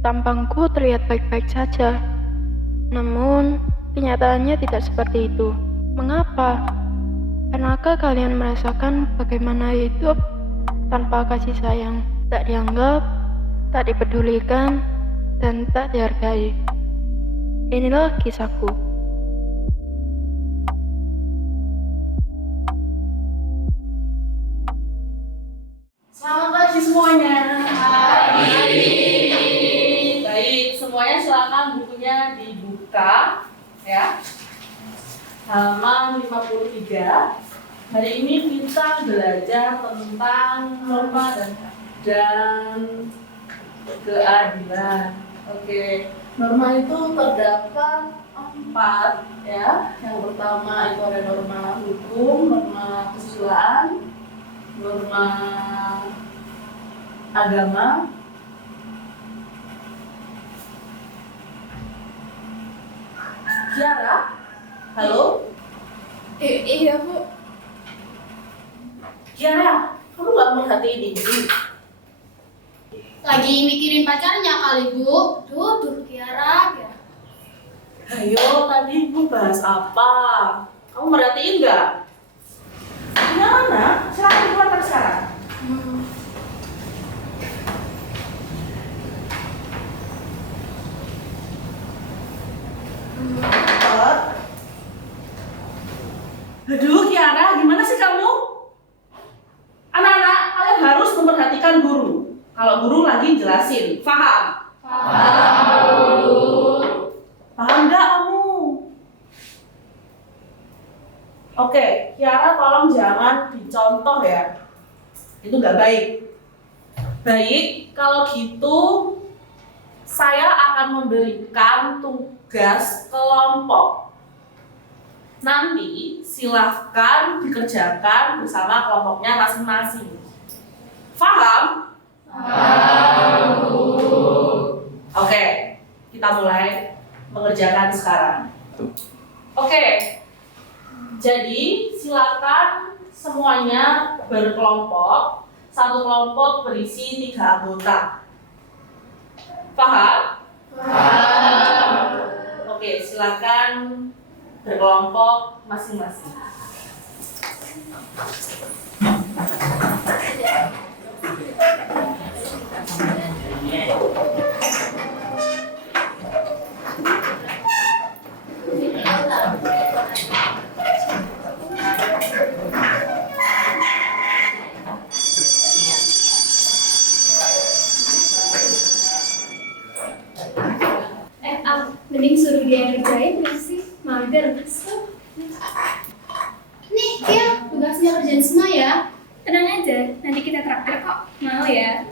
Tampangku terlihat baik-baik saja. Namun, kenyataannya tidak seperti itu. Mengapa? Pernahkah kalian merasakan bagaimana hidup tanpa kasih sayang? Tak dianggap, tak dipedulikan, dan tak dihargai. Inilah kisahku. Selamat pagi semuanya. Baik, semuanya silakan bukunya dibuka ya. Halaman 53. Hari ini kita belajar tentang norma dan keadilan. Oke, norma itu terdapat 4 ya. Yang pertama itu ada norma hukum, norma kesusilaan, norma agama, Kiara, halo? Iya Bu. Kiara, kamu gak merhatiin Ibu? Lagi mikirin pacarnya kali Bu. Duh Kiara. Ayo, tadi Ibu bahas apa? Kamu merhatiin gak? Gimana? Silahkan dikeluarkan sekarang. Cepet. Aduh, Kiara, gimana sih kamu? Anak-anak, kalian harus memperhatikan guru. Kalau guru lagi jelasin, paham? Paham nggak kamu? Oke, Kiara tolong jangan dicontoh ya. Itu nggak baik. Baik, kalau gitu saya akan memberikan tugas kelompok. Nanti silahkan dikerjakan bersama kelompoknya masing-masing. Paham? Oke, kita mulai mengerjakan sekarang. Oke, jadi silakan semuanya berkelompok. Satu kelompok berisi 3 anggota. Paham? Oke, silakan berkelompok masing-masing. Mending suruh dia ngerjain gak sih? Mager. Nih, Kia, tugasnya kerjain semua ya. Tenang aja, nanti kita traktir kok. Mau ya?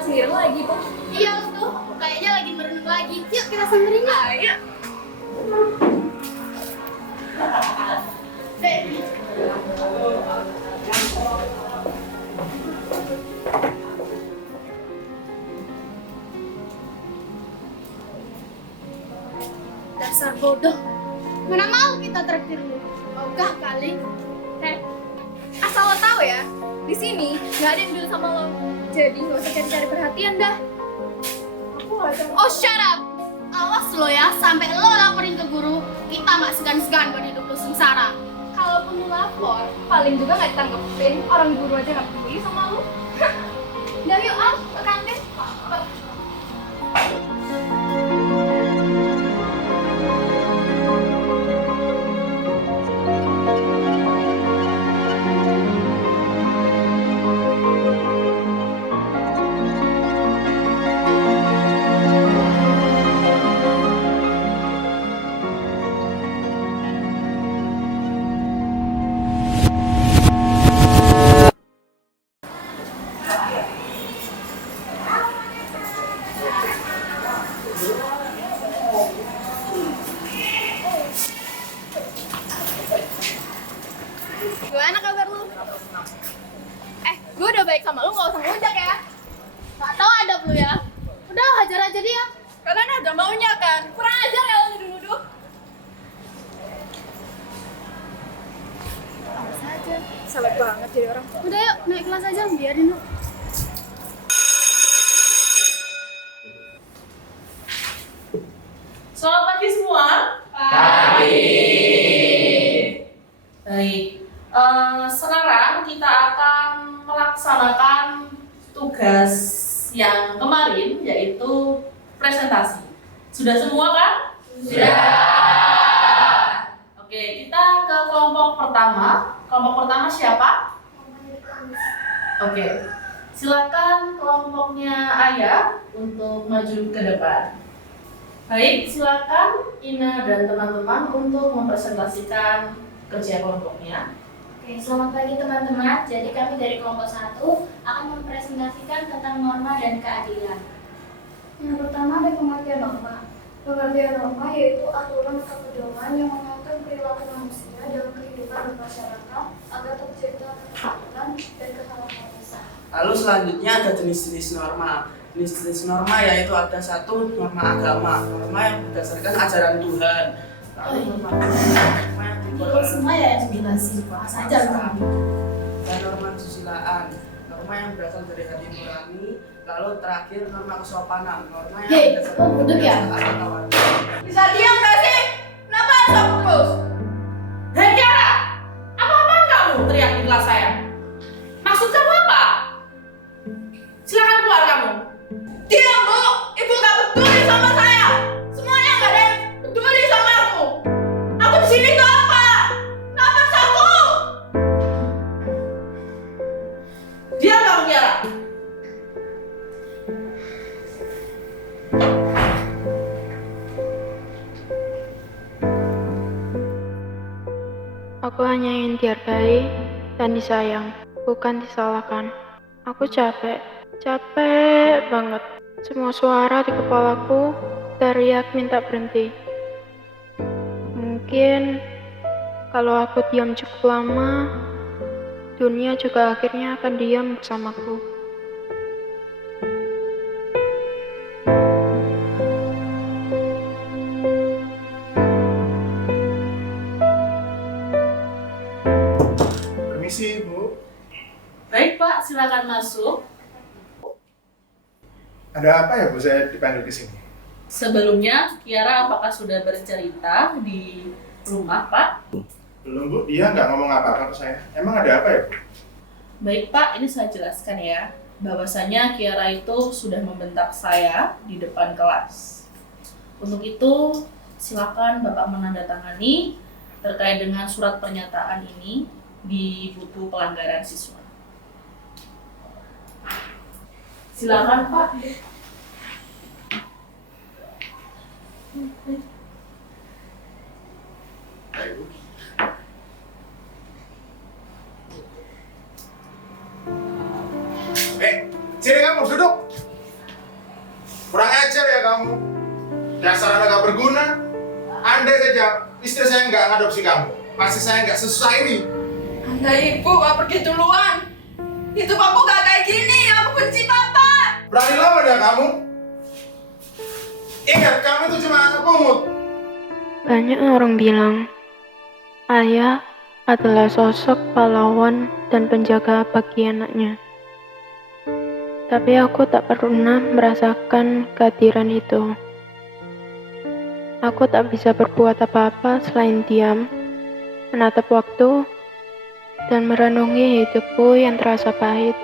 Sendiri lagi Bu. Iya tuh, kayaknya lagi merenung lagi. Yuk kita samperin ya. Ayo. Dasar bodoh. Mana mau kita traktir lu? Ogah kali. Asal lo tahu ya, di sini nggak ada yang dulu sama lo. Jadi nggak usah cari-cari perhatian dah. Oh shut up. Awas lo ya, sampai lo laporin ke guru, kita nggak segan-segan buat hidup lo sengsara. Kalaupun lo lapor, paling juga nggak ditanggepin. Orang guru aja nggak peduli sama lo. Dah yuk, lu ya. Udah hajar aja dia. Kalian ada maunya kan? Kurang ajar ya lo nuduh-nuduh. Apa saja. Salah banget jadi orang. Udah yuk, naik kelas aja, biarin lu. Selamat pagi semua. Baik. Sekarang kita akan melaksanakan tugas yang kemarin, yaitu presentasi. Sudah semua kan? Sudah. Oke, kita ke kelompok pertama. Kelompok pertama siapa? Oke. Silakan kelompoknya Ayah untuk maju ke depan. Baik, silakan Ina dan teman-teman untuk mempresentasikan kerja kelompoknya. Oke, selamat pagi teman-teman. Jadi kami dari kelompok 1 akan mempresentasikan tentang norma dan keadilan. Yang pertama ada pengertian norma. Pengertian norma yaitu aturan atau pedoman yang mengatur perilaku manusia dalam kehidupan bermasyarakat agar tercipta keadilan dan keharmonisan. Lalu selanjutnya ada jenis-jenis norma. Jenis-jenis norma yaitu ada satu norma agama, norma yang berdasarkan ajaran Tuhan. Lalu norma yang Lu semua ya yang jelasin, bahas aja lu. dan norma kesusilaan, norma yang berasal dari hati nurani. Lalu terakhir norma kesopanan, norma yang Hei, berdasarkan duduk ya. kawan. Bisa diam gak sih? Kenapa asal terus? Hei Tiara, apa-apaan kamu teriak di kelas saya? Maksud kamu apa? Silakan keluar kamu. Diam bu! Ibu gak peduli sama saya! Semuanya gak ada yang peduli sama aku! Aku di sini tuh apa? Nafas aku! Diam kamu Tiara. Aku hanya ingin dihargai dan disayang, bukan disalahkan. Aku capek banget. Semua suara di kepalaku teriak minta berhenti. Mungkin kalau aku diam cukup lama, dunia juga akhirnya akan diam bersamaku. Permisi, Bu. Baik Pak, silakan masuk. Ada apa ya, Bu, saya dipanggil ke sini? Sebelumnya, Kiara apakah sudah bercerita di rumah Pak? Belum, Bu. Dia nggak ngomong apa-apa ke saya. Emang ada apa ya, Bu? Baik Pak, ini saya jelaskan ya. Bahwasanya Kiara itu sudah membentak saya di depan kelas. Untuk itu, silakan Bapak menandatangani terkait dengan surat pernyataan ini di buku pelanggaran siswa. Silakan Pak. Baik, Bu. Sini kamu, duduk. Kurang ajar ya kamu. Dasar anak gak berguna. Andai saja istri saya nggak ngadopsi kamu, pasti saya nggak sesusah ini. Andai ibu gak pergi duluan, hidup aku gak kayak gini. Aku benci papa. Berani lawan ya kamu. Ingat, kamu itu cuma anak pungut. Banyak orang bilang, ayah adalah sosok pahlawan dan penjaga bagi anaknya. Tapi aku tak pernah merasakan kehadiran itu. Aku tak bisa berbuat apa-apa selain diam, menatap waktu, dan merenungi hidupku yang terasa pahit.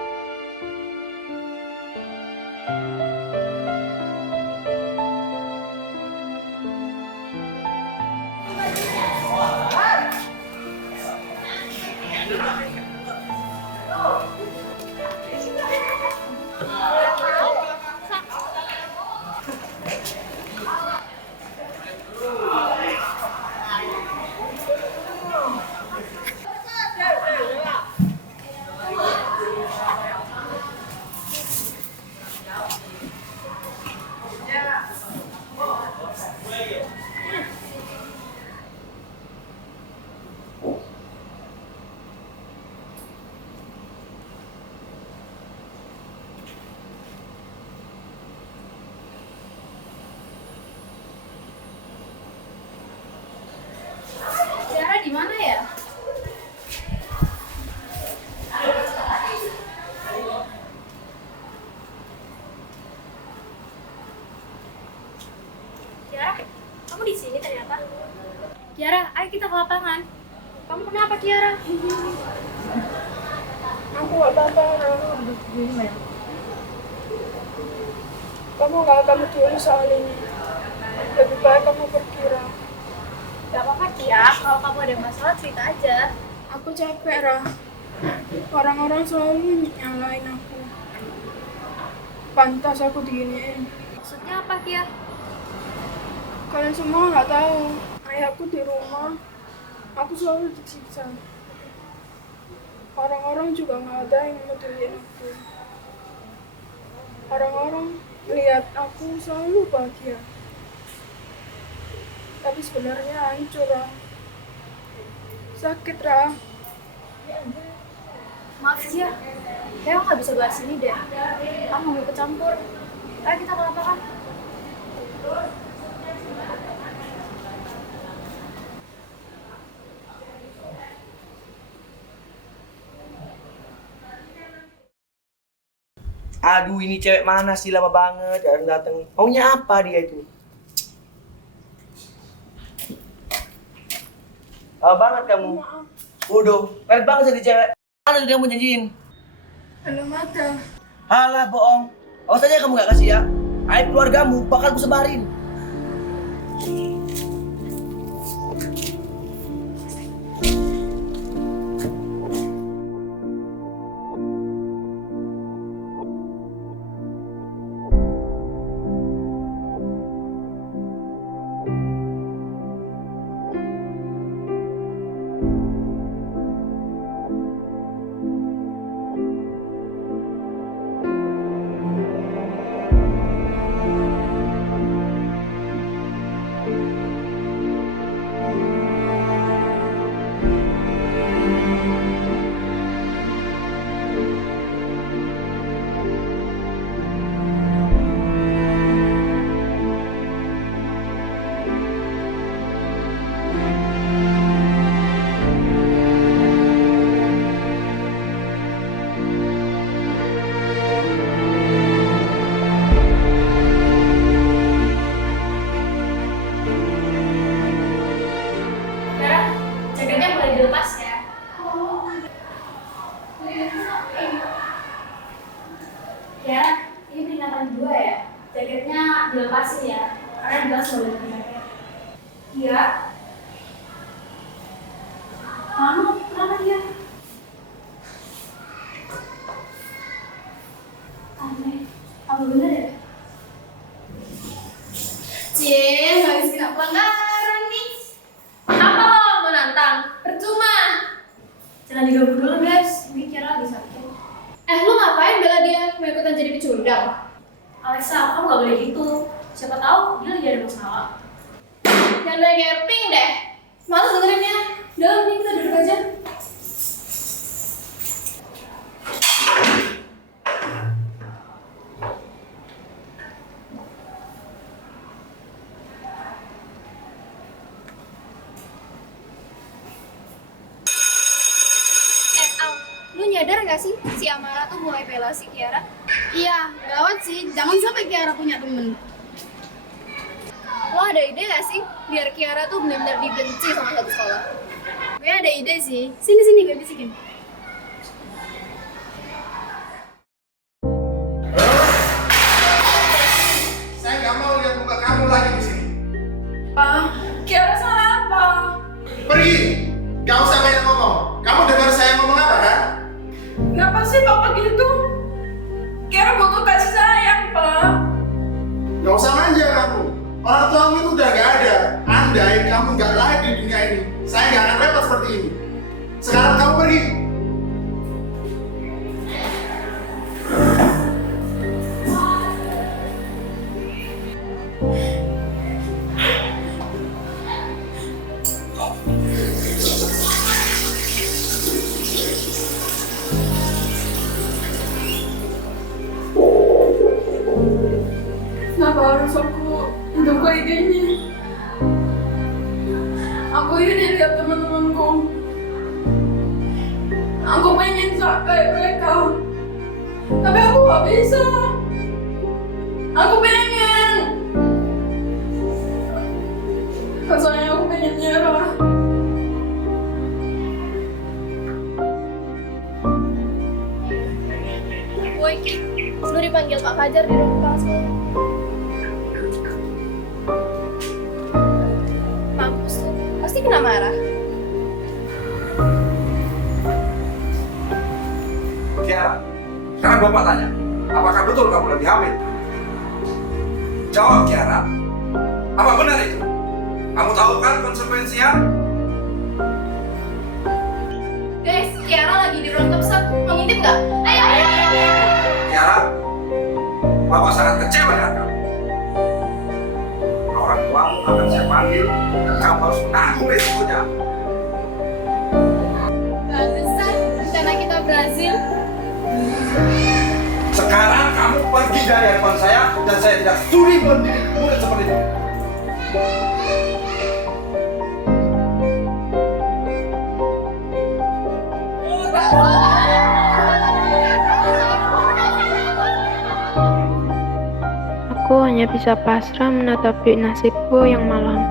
Kiara, kamu di sini ternyata. Kiara, ayo kita ke lapangan. Kamu kenapa, Kiara? Aku gak apa-apa, kamu gak akan peduli soal ini. Lebih baik kamu pergi, Ra. Gak apa-apa, Kia. Kalau kamu ada masalah, cerita aja. Aku capek, Ra. Orang-orang selalu nyalain aku. Pantas aku diginiin. Maksudnya apa, Kia? Kalian semua nggak tahu, ayahku di rumah, aku selalu disiksa. Orang-orang juga nggak ada yang meduliin aku. Orang-orang lihat aku selalu bahagia. Tapi sebenarnya hancur, Ra. Sakit, Ra. Maaf, Kia. Kayaknya nggak bisa bahas ini deh. Kamu mau ikut campur. Ayo kita ke lapangan. Aduh, ini cewek mana sih, lama banget datang. Maunya apa dia itu? Lama banget kamu. Bodoh, pelit banget jadi cewek. Mana tuh dia mau janjiin? Belum ada. Halah, bohong. Awas aja kamu gak kasih ya. Aib keluargamu bakal ku sebarin. Kiara, jaketnya boleh dilepas ya. Kiara, ini peringatan 2 ya. Jaketnya dilepasin ya. Karena jelas boleh dipakai. Iya. Kamu kenapa dia? Aneh, apa bener ya? Cie, habis kena pelanggaran nih. Apa lo mau nantang? Percuma. Jangan diganggu dulu guys, mungkin Kiara lagi sakit. Lu ngapain bela dia? Mau ikutan jadi pecundang? Alexa, kamu gak boleh gitu. Siapa tahu dia lagi ada masalah. Jangan banyak gaping deh. Males dengerinnya. Udah, mending kita duduk aja. Lu nyadar gak sih si Amara tuh mulai bela si Kiara? Iya, gawat sih. Jangan sampai Kiara punya temen. Lo ada ide gak sih biar Kiara tuh benar-benar dibenci sama satu sekolah? Gue ada ide sih. Sini gue bisikin. Saya nggak mau lihat muka kamu lagi di sini. Kiara salah apa? Pergi. Gak usah banyak ngomong. Kamu dengar saya ngomong apa kan? Kenapa sih Papa gitu? Kiara butuh kasih sayang, Pak. Gak usah manja kamu. Orang tuamu itu udah gak ada. Andai kamu gak lahir di dunia ini, saya gak akan repot seperti ini. Sekarang kamu pergi. Kenapa harus aku hidup kayak gini? Aku ini lihat teman-temanku. Aku pengen kayak mereka. Tapi aku gak bisa. Aku pengen. Lu dipanggil Pak Fajar di ruang kepala sekolah. Mampus lu, pasti kena marah. Kiara, sekarang Bapak tanya, apakah betul kamu lagi hamil? Jawab Kiara, apa benar itu? Kamu tahu kan konsekuensinya? Guys, Kiara lagi di ruang kepsat, mau ngintip nggak? Ayo, ayo, ayo. Kiara, Bapak sangat kecewa dengan kamu. Orang tuamu akan saya panggil dan kamu harus menanggung resikonya. Bagusan, rencana kita berhasil. Sekarang kamu pergi dari hadapan saya dan saya tidak sudi berdiri mulut seperti itu. Aku hanya bisa pasrah menatapi nasibku yang malam.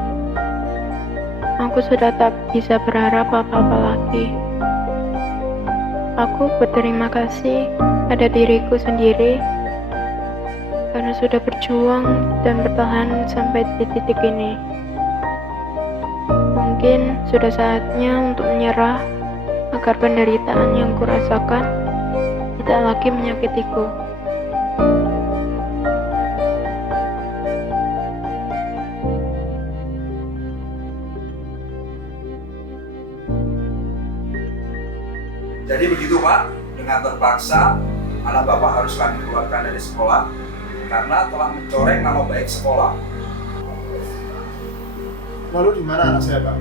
Aku sudah tak bisa berharap apa-apa lagi. Aku berterima kasih pada diriku sendiri karena sudah berjuang dan bertahan sampai di titik ini. Mungkin sudah saatnya untuk menyerah agar penderitaan yang kurasakan tidak lagi menyakitiku. Jadi begitu Pak, dengan terpaksa anak Bapak harus kami keluarkan dari sekolah karena telah mencoreng nama baik sekolah. Lalu di mana anak saya, Pak?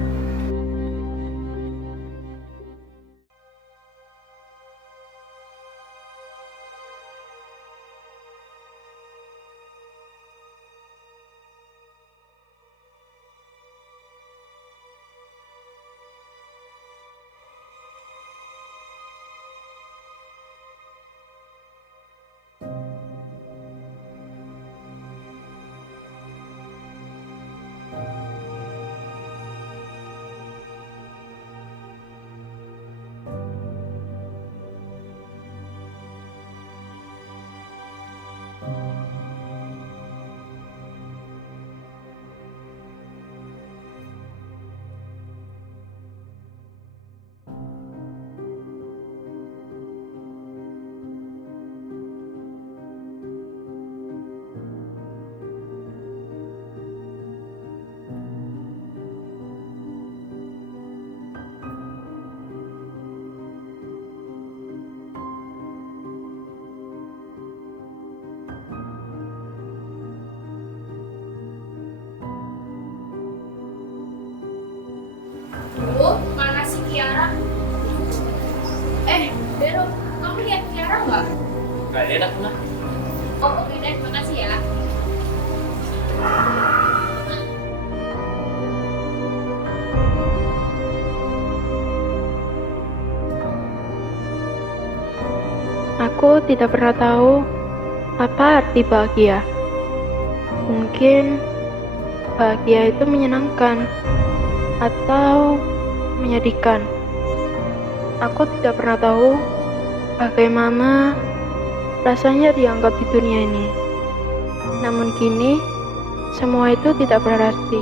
Duh, mana si Kiara? Vero, kamu lihat Kiara nggak? Gak enak lah. Oh, oke deh, makasih ya. Aku tidak pernah tahu apa arti bahagia. Mungkin bahagia itu menyenangkan atau menyedihkan. Aku tidak pernah tahu bagaimana rasanya dianggap di dunia ini. Namun kini, semua itu tidak berarti.